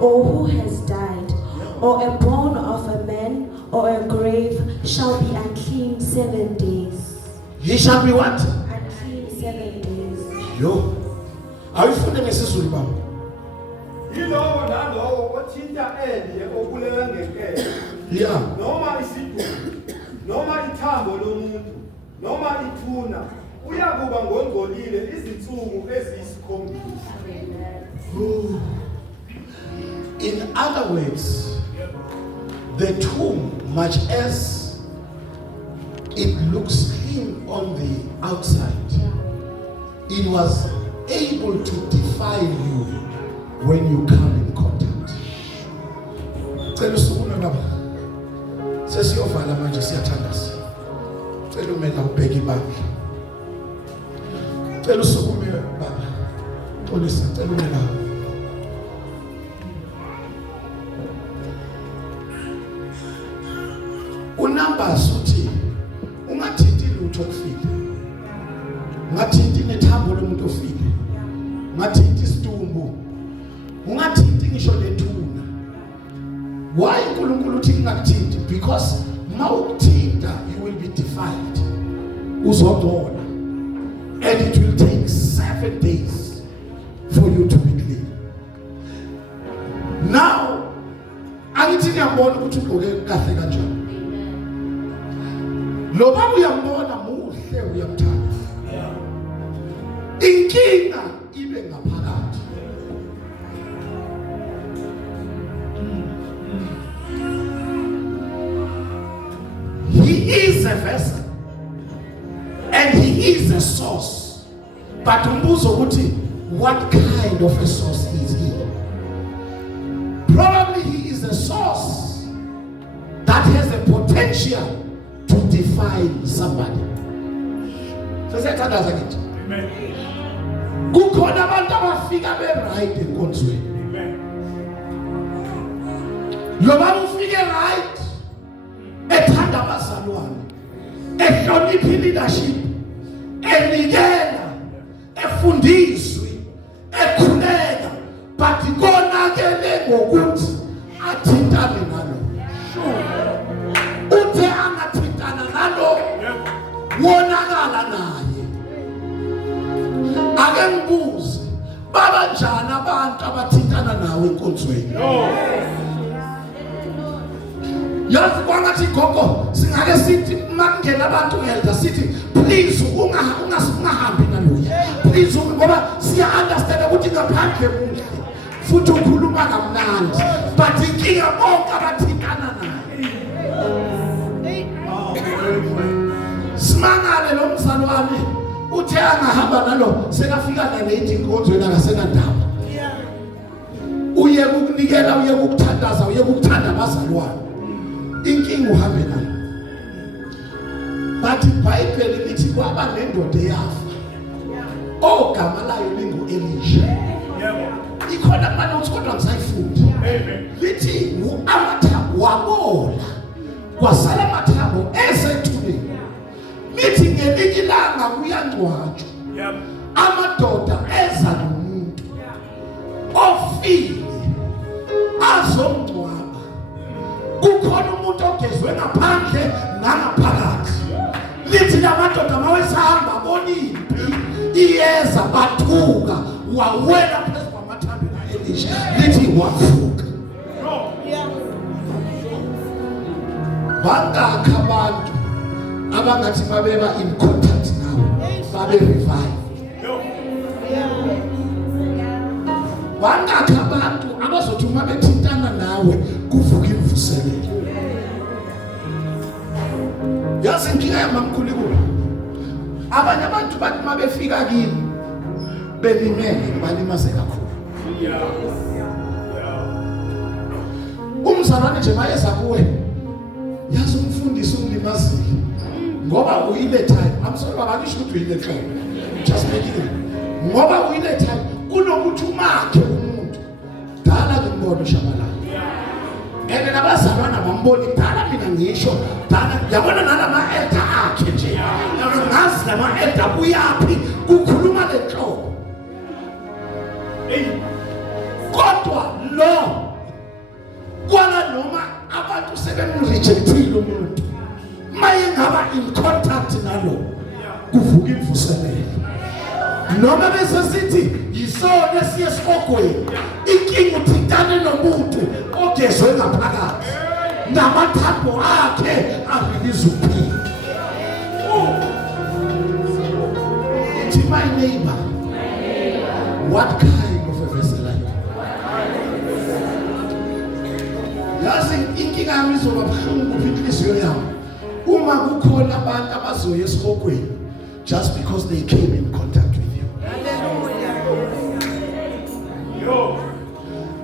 or who has died, or a bone of a man, or a grave, shall be unclean 7 days. He shall be what? Unclean 7 days. Yo. Awufunde ngesizulu baba. Yilowo nalowo othinta endle okulewe ngekele. Yeah. Noma isiduku, noma ithambo lomuntu, noma ithuna, uyakuba ngongcolile izinsuku eziyisikhombisa. In other words, the tomb, much as it looks clean on the outside, it was able to defile you when you come in contact. Cela usukume baba. Sesiyovala manje siyathandaza. Cela umela ubheke ibandla. Cela usukume baba. Polisi cela umela. Unumbers uthi ungathinti lutho kufile. Ungathinti nethambo lomuntu ofile. Ungathinti isitumbu. Ungathinti ngisho lethuna. Why uNkulunkulu uthi ngakuthinti? Because mawukuthinta you will be defiled. Uzodona. And it will take 7 days for you to be clean. Now, angithi ngiyambona ukuthi ugqoke kahle kanjani. Lo baba uyambona muhle uyamthanda. Inkinga ibe ngaphakathi. He is a vessel and he is a source. But umbuzo ukuthi what kind of a source is he? Probably he is a source that has a potential to define somebody. So siyathandaza kithi. Amen. Kukhona abantu abafika be-right enkonzweni. Amen. Lo baba ufike right, ethanda abazalwane, ehlonipha leadership, enikela, efundiswe, ekhuleka, but konakele ngokuthi athintane nalo. Uthe angathintana nalo, wonakala naye. Ake ngibuze, baba njani abantu abathintana nawe enkonzweni? Yazi kwangathi gogo singake sithi makungena abantu elder sithi please ungahambi naloya. Please ngoba siya understand ukuthi ngaphandle muhle futhi ukhuluma kamnandi but inkinga bonke abathintana naye. Simangale lo mzalwane uthe angahamba nalo sekafika la late inkonzweni akasenandaba. Uye ukunikela uye ukuthandaza uye ukuthanda abazalwane. Inkinga uhambe nayo. But iBhayibheli lithi kwaba nendoda eyafa. Ogama layo lingu Elisha. Ikhona manje uthi kodwa ngisayifunda. Lithi amathambo wabola. Kwasala amathambo esethuleni. Lithi ngelinye ilanga kuyangcwatshwa. Amadoda eza nomuntu ofile azomngcwaba. Kukhona umuntu ogezwe ngaphandle nangaphakathi. Lithi lamadoda mawesahamba bona impi iyeza bathuka wawela phezu kwamathambo kaElisha. Lithi wavuka. Bangakho abantu abangathi babeba in contact nawe babe revive. Bangakho abantu abazothi uma bethintana nawe kuvuka imvuselelo. Yazi inkinga yamaNkulunkulu. Abanye abantu bathi uma befika kini belimele balimaze kakhulu. Umzalwane nje mayeza kuwe yazi umfundisi umlimazile ngoba uyile time. I'm sorry baba ngisho ukuthi uyile time. Just make it. Ngoba uyile time kunokuthi umakhe umuntu dala ngibona ushabalala. Ene nabazalwana bamboni dala mina ngisho dala yabona nalama elder akhe nje. Ngazi lama elder uyapi kukhuluma lenhloko. Kodwa lo kwala noma abantu sebemrejectile umuntu maye ngaba in contact nalo kuvuka imvuselelo. Noma bese sithi yisona siyesogweni inkinga uthintane nomuntu ogezwe ngaphakathi namathambo akhe aviliza ukuphila. It's my neighbor. What kind of a vessel are you? Yazi inkinga yami izoba buhlungu inhliziyo yami uma kukhona abantu abazoya esihogweni just because they came in contact with you.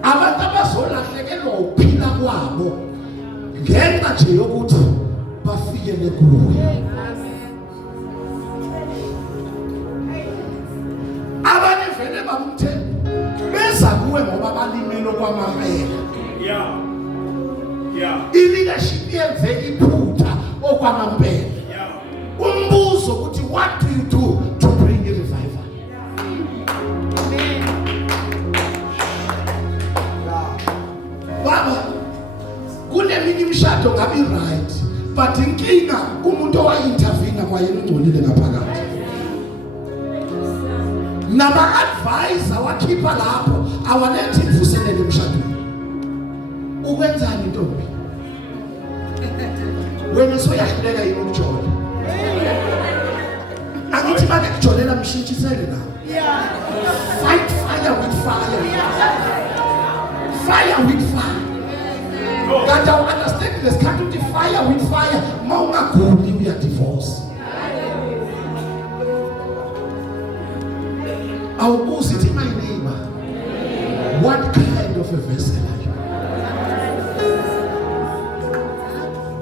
Abantu abazolahlekelwa ukuphila kwabo ngenxa nje yokuthi bafikele kuwe. Abanye vele babumthemba beza kuwe ngoba balimelo kwamahela. I-leadership yenze iphutha okwamambele. Umbuzo ukuthi what do you do to bring a revival? Baba, kuneminye imishado ngabi right, but inkinga umuntu owa-intervene kwayena ungcolile ngaphakathi. Nama-advisor wakhipha lapho awalethe ivuselele emshadweni. Ukwenzani ntombi? Wena soyahluleka yini ukujola? Angithi manje kujolela mshintshisele na. Fight fire with fire. Fire with fire. That I understand this can't be fire with fire. Maunga guli we are divorce. I'll pose it in my neighbor. What kind of a vessel are you?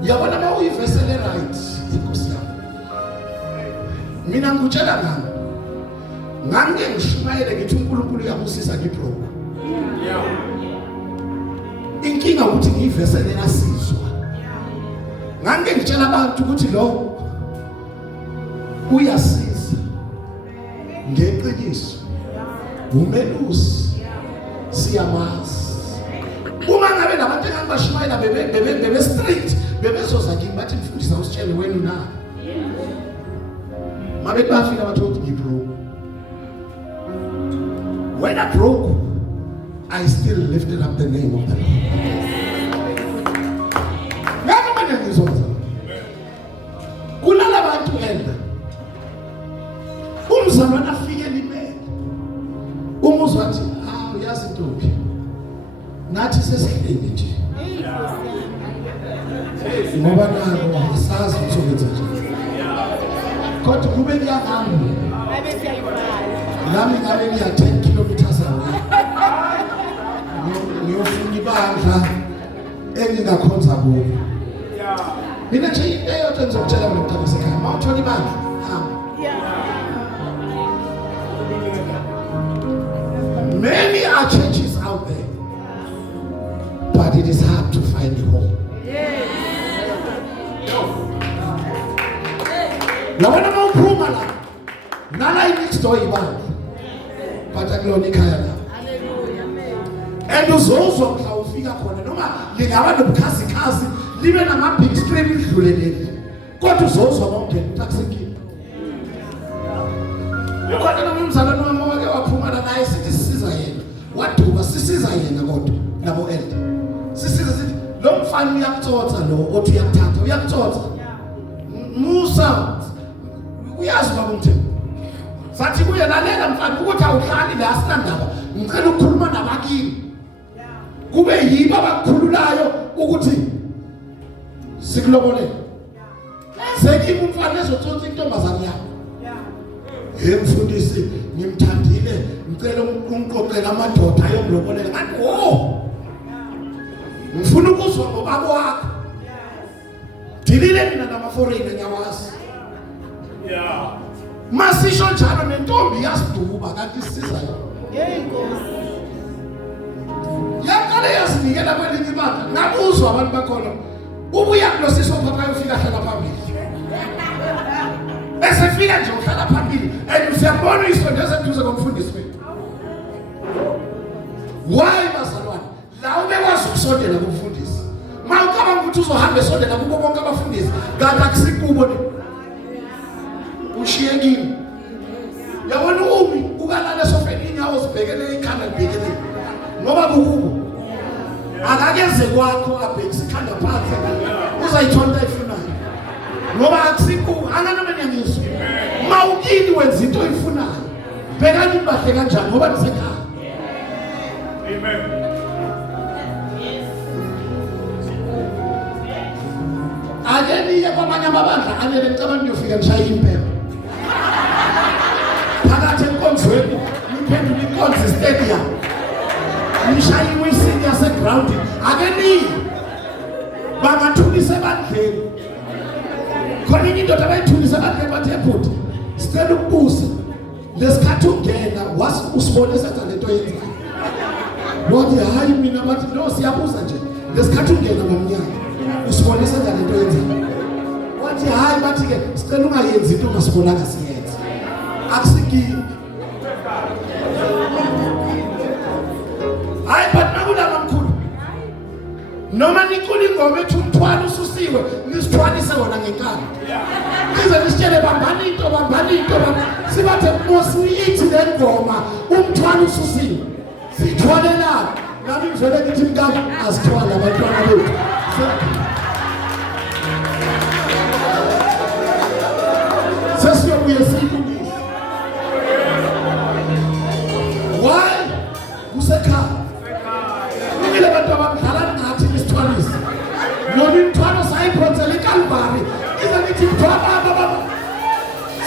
Yabona ma uyivesele right inkosi yami. Mina ngikutshela ngami ngishumayele ngithi uNkulunkulu uyabusisa ngibro. Inkinga ukuthi ngivesele nasizwa. Ngitshela abantu ukuthi lo uyasiza. Ngeqiniso. Umelusi siyamazi. Uma ngabe labantu engangibashumayela bebe straight bebezoza kimi bathi mfundisa usitshele wena una. Mabe bafika bathothi ngibro. When I broke, I still lifted up the name of the Lord. Ngakho ngizonza. Kulala abantu enda. Umzalwana afike limele. Umuzwa athi, uyazi ntombi. Nathi sesihleli nje. Ngoba nako asazi ukuthi ukwenza njani. Kodwa kube kuyahamba. Nami ngabe ngiya 10 kilometers away. Ngiyofuna ibandla engingakhonza kulo. Mina nje into eyodwa ngizokutshela mina mntana sekhaya, mawuthola ibandla, hamba. Many are churches out there, but it is hard to find a home. Yabona mawuphuma la, nala next door ibandla, but akulona ikhaya la. And uzozwa mhla ufika khona noma lingaba nobukhazikhazi libe nama big screen idlulelele. Kodwa uzozwa bonke taxi. Kodwa nomzalwane wami wake waphuma la naye sithi sisiza yena. Waduba sisiza yena kodwa nabo elder. Sisiza sithi lo mfana uyakutsotsa lo othi uyakuthanda uyakutsotsa. Musa uyazi baba umthembu. Sathi kuye lalela mfana ukuthi awuhlali la asindaba. Ngicela ukukhuluma nabakini. Kube yibo abakhululayo ukuthi sikulobole. Sekimi umfana ezotsotsa intombazane yakho. Mfundisi ngimthandile ngicela umqoqela amadoda ayomlobolela ngathi ngifuna ukuzwa ngobaba wakho. Dilile mina nama foreigner nyawazi. Masisho njalo nentombi yasiduba kanti isiza yonke. Yakale yasinikela kwelinye ibandla ngabuzwa abantu bakhona ubuya kulosiswa papa yofika hlala phambili. Esefika nje uhlala phambili usiyabona isondeza eduze komfundisi wethu. Why bazalwane? La ubekwazi ukusondela kumfundisi. Mawucabanga ukuthi uzohamba esondela kubo bonke abafundisi, kanti akusikubo ni. Ushiyekile. Yabona umi ukalala sofeni inyawo zibhekele ikhanda libhekele. Ngoba kukubo akakeze kwakho abhekisa ikhanda phansi uzayithonta ifunayo. Ngoba akusikho anganoma nyangizwe. Mawukini wenza into oyifunayo. Bhekani ibahle kanjani ngoba nisekhaya. Amen. ake niye kwamanye amabandla anele nicabanga niyofika nishaya impembe phakathi enkonzweni niphendula inkonzo stadium nishayiwe isini yaseground ake niye bangathulisa ebandleni khona inye indoda abayithulisa ebandleni bathe ebhuti sicela ukubuza lesikhathi ungena usibone senza lento yenzayo wathi hayi mina bathi no siyabuza nje lesikhathi ungena ngomnyaka usibone senza lento yenzayo wathi hayi bathi ke sicela ungayenzi into ongasibonanga siyenze akusikini hayi but nakulama mkhulu noma nikule ingoma ethi umthwalo ususiwe nisithwalise wona ngenkani ize nisitshele bambani into sibathe Nkosi ithi le ngoma umthwalo ususiwe sithwalelana nami ngizwele ngithi mkami asithwala abantwana bethu sesiyobuye siyibulise why kusekhaya ukile abantu abadlala ngathi isithwalisi noma imthwalo sayiphonsela eKalvari ize nithi baba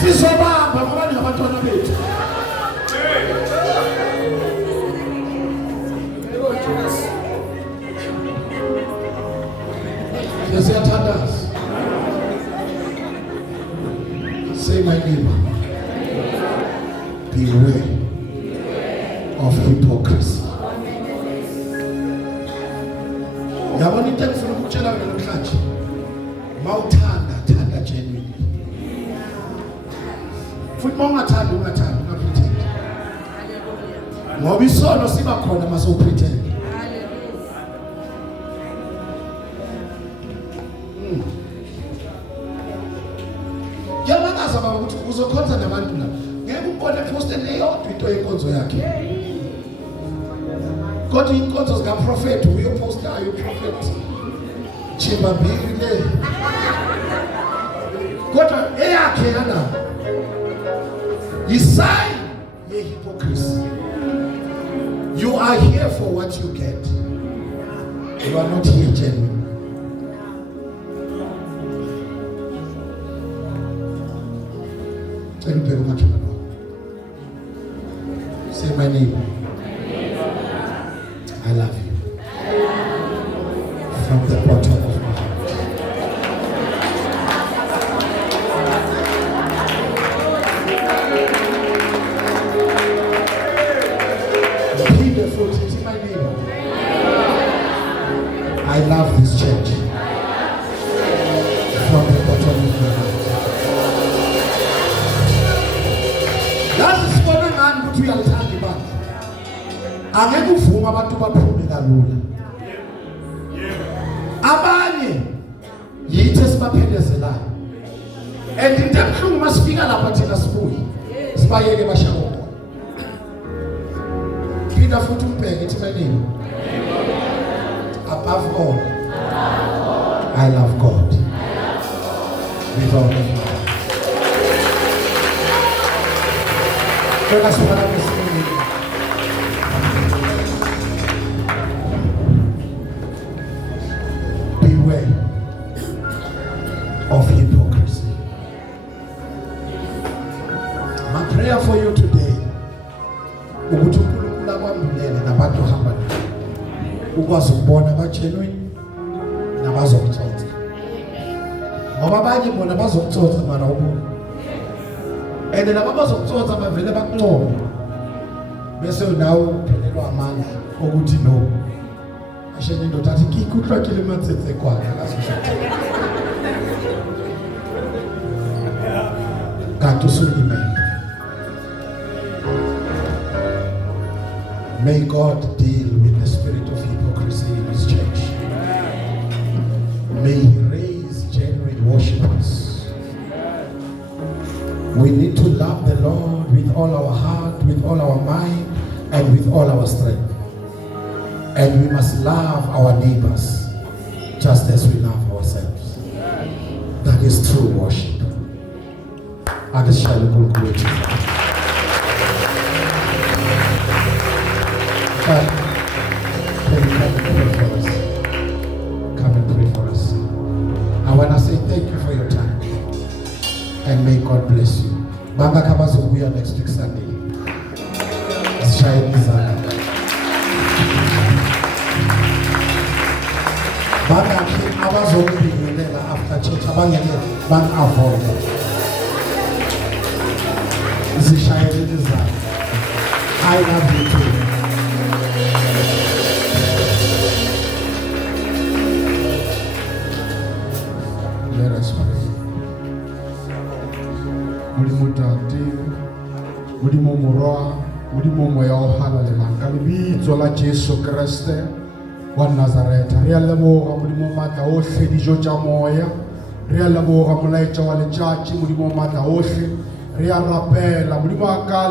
sizobamba ngoba ningabantwana bethu siyathandaza. Say my neighbor, beware of hypocrisy. Yabona into engifuna ukutshela wena namhlanje mawuthanda genuinely futhi mawungathanda ungapretend ngoba isono siba khona masawupretend. Yabakaza baba ukuthi uzokhonza nabantu la ngeke ubone post eyodwa into yenkonzo yakhe kodwa inkonzo zikaprofeti uyopostayo prophet Chibabili le kodwa eyakhe yana sign ye hypocrisy. You are here for what you get. You are not here genuine. Say my name. I love you. From the bottom of my heart. Repeat the fruit. Say my name. I love this church. From the bottom of my heart. Lazisibona ngani ukuthi uyalithanda ibandla. Angeke uvuma abantu baphume kalula. Abanye yithi sibaphendezelayo. And into ebuhlungu masifika lapha thina sibuye. Sibayeke bashabo. Phinda futhi umbheke ethi my name. Above all, I love God. With all my heart. Beware of hypocrisy. My prayer for you today, ukuthi uNkulunkulu akwambulele nabantu hamba ukwazi ukubona abagenuine nabazokutsotsa. Ngoba abanye bona bazokutsotsa mara ubu and laba bazokutsotsa bavele bakunqobe bese nawe uphelelwa amandla ukuthi no ashene indoda athi ngikuhlakile matsetse kwakhe akasho kanti usulimele. May God deal with the spirit of hypocrisy in His church. May He raise genuine worshipers. We need to love the Lord with all our heart, with all our mind, and with all our strength. And we must love our neighbors just as we love ourselves. That is true worship. And shall we conclude? Come and pray for us. I want to say May God bless you. Banga kabazobuya next week Sunday. Shine izandla. Banga abazobingelela after church abangeke bang-avoid. Zishayele izandla. I love you too. Let us pray. Mulimo Tate, Mulimo Moroa, Mulimo Moya o halalela ka lebitso la Jesu Kriste wa Nazareth. Re a leboga Mulimo matla ohle dijo tša moya. Re a leboga molaetša wa letšatši Mulimo matla ohle. Re a rapela Mulimo a ka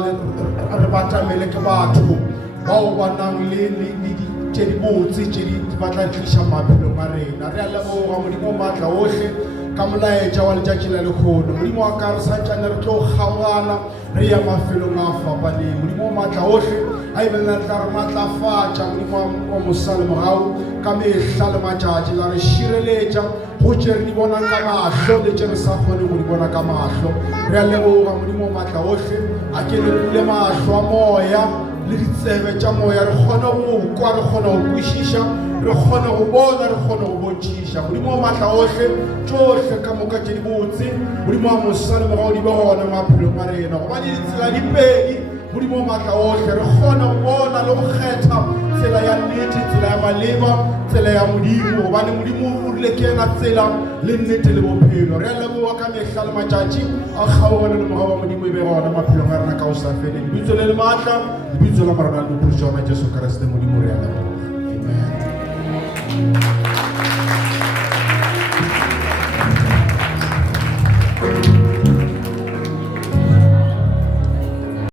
re batamele ke batho bao ba nang le tše di botse tše di batla tliša maphelo a rena. Re a leboga Mulimo matla ohle ka molaetša wa letšatši la lekgono. Modimo wa ka re santšane re tlo kgaogana re ya mafelong a fapaneng. Modimo wa maatla ohle a e be le tla re maatlafatša Modimo wa mosale mogau ka mehla le matšatši la re šireletša go tše re di bonang ka mahlo le tše re sa kgone go di bona ka mahlo. Re a leboga Modimo wa maatla ohle a ke le mahlo a moya le ditsebe tša moya re kgone go kwa re kgone go kwešiša re kgone go bona re kgone go bontšiša. Modimo wa maatla ohle tšohle ka moka tše di botse Modimo wa mosale mogao di be gona maphelong a rena gobane ditsela di pedi. Modimo wa maatla ohle re kgone go bona le go kgetha tsela ya nnete tsela ya maleba tsela ya Modimo gobane Modimo o rile ke ena tsela le nnete le bophelo. Re a leboga ka mehla le matšatši a kgaogana le mogao wa Modimo e be gona maphelong a rena ka o sa fele lebitso le le maatla lebitso la marena le mophološi wa Jesu Kriste Modimo re a leboga.